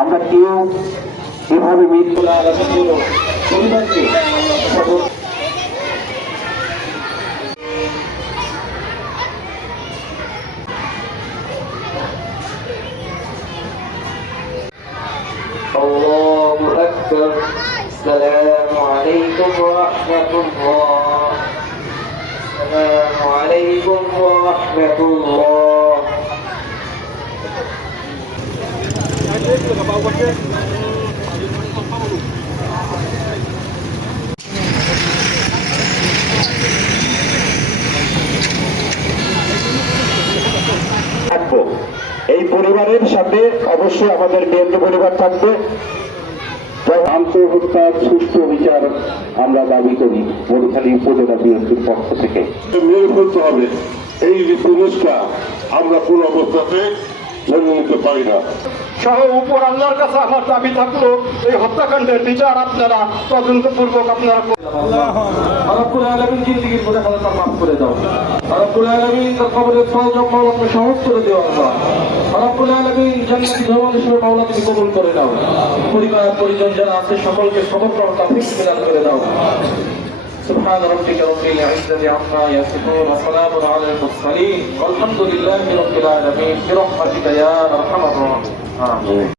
আমরা কেউ এভাবে মৃত্যু না রাখার জন্য পরিবারকে Allahu Akbar. Assalamualaikum warahmatullah. Assalamualaikum warahmatullah. থাকবো। এই পরিবারের সাথে অবশ্যই আমাদের বিএনপি পরিবার থাকবে। আত্মহত্যার সুষ্ঠু বিচার আমরা দাবি করি মধুখালী উপজেলা বিএনপির পক্ষ থেকে। মেরে ফেলতে হবে, এই জিনিসটা আমরা কোন অবস্থাতে মেনে নিতে পারি না। সহ উপর আল্লাহর কাছে আমার দাবি থাকলো এই হত্যাকাণ্ডের বিচার আপনারা তদন্তপূর্বক আপনারা রব্বুল আলামিন জিন্দেগির মধ্যে খলতা মাফ করে দাও। রব্বুল আলামিন তার কবরের সওয়াব মাওলাকে সহজ করে দিও আল্লাহ। রব্বুল আলামিন জান্নাতি মেহমান হিসেবে মাওলা তুমি কবুল করে নাও। পরিবার পরিজন যারা আছে সকলকে সবর করার তৌফিক প্রদান করে দাও। سبحان ربك رب العزة عما يصفون وسلام على المرسلين والحمد لله رب العالمين برحمتك يا أرحم الراحمين.